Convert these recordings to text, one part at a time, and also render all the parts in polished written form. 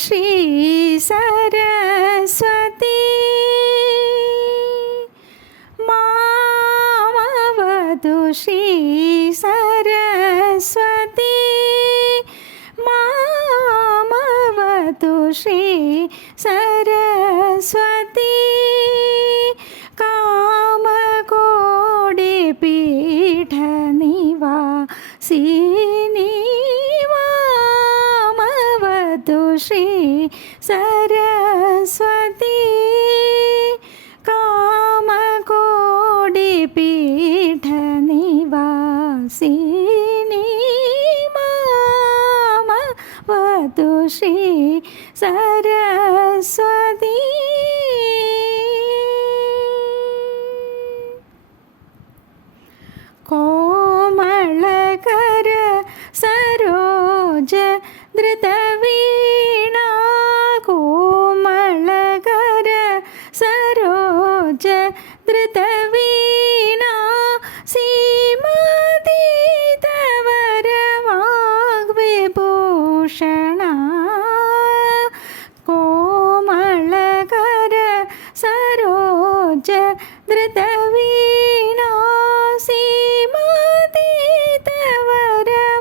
श्री सरस्वती मामवतु श्री सरस्वती मामवतु श्री सरस्वती कामकोटिपीठ निवासिनी मामवतु श्री सरस्वती कामकोटिपीठ निवासिनी मामवतु श्री सरस्वती कोमलकर सरोज धृतवीणा कोमलकर सरोज धृतवीणा सीमातीतवर वाग्विभूषणा कोमलकर सरोज धृतवीणा सीमातीतवर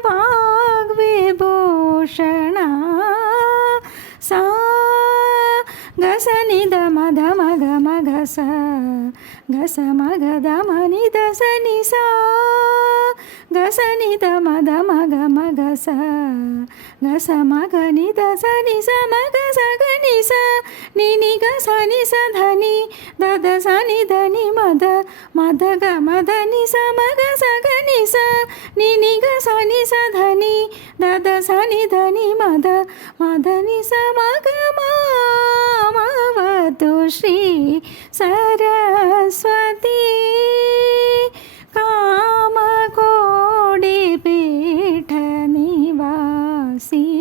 वाग्विभूषणा सा गसनि दम धम गम गस गस मग दम नि दस नि सा गसनि दम धम गम गस गस मग नि दस नि स मग स ग नि स नि नि ग स नि स ध नि द द स नि ध नि मद मद ग मद नि स मग स ग नि स नि नि ग स नि स ध नि द द स नि ध नि मद मद नि स मग मामवतु श्री सरस्वती कामकोटिपीठ निवासिनी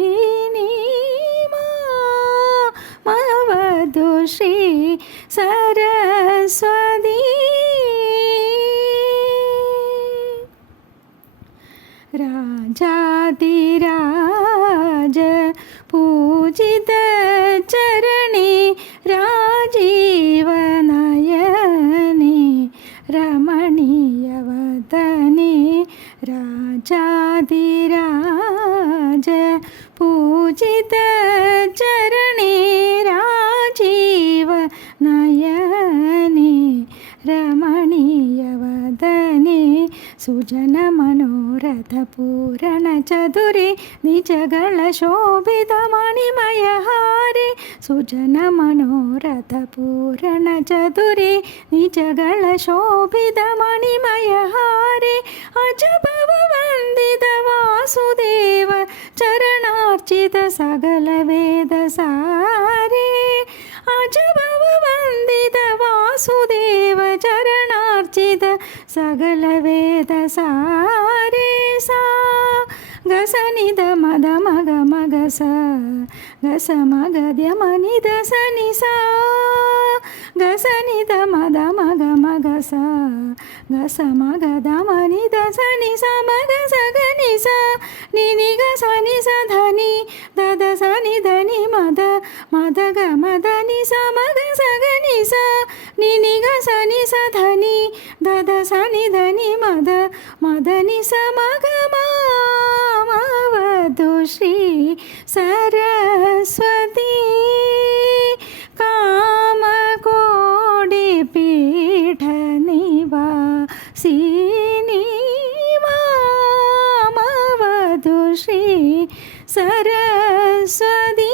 मामवतु श्री सरस्वती राजाधिराज पूजित चरणे राजीवनयने रमणीयवदने राजाधिराज पूजित चरणे राजीवनयने रमणीयवदने सुजन मनोरथ पूरण चतुरे निजगळ शोभित मणिमय हारे सुजन मनोरथ पूरण चतुरे निजगळ शोभित मणिमय हारे अजभव वंदित वासुदेव चरणार्चित सकल वेद सारे अजभव वंदित वासुदेव चरणार्चित सकल वेद सारे सा गस नि द मद मग मग स गस मग द मनि द स नि सा गस नि द मद मग मग स गस मग द मनि द स नि सा मग स ग नि स नि नि ग स नि स ध नि द द स नि ध नि मद मद ग मद नि स मग स ग नि स नि नि ग स नि स ध नि द द स नि ध नि मद मद नि स मग मामवतु श्री सरस्वती कामकोटिपीठ निवासिनी मामवतु श्री सरस्वती।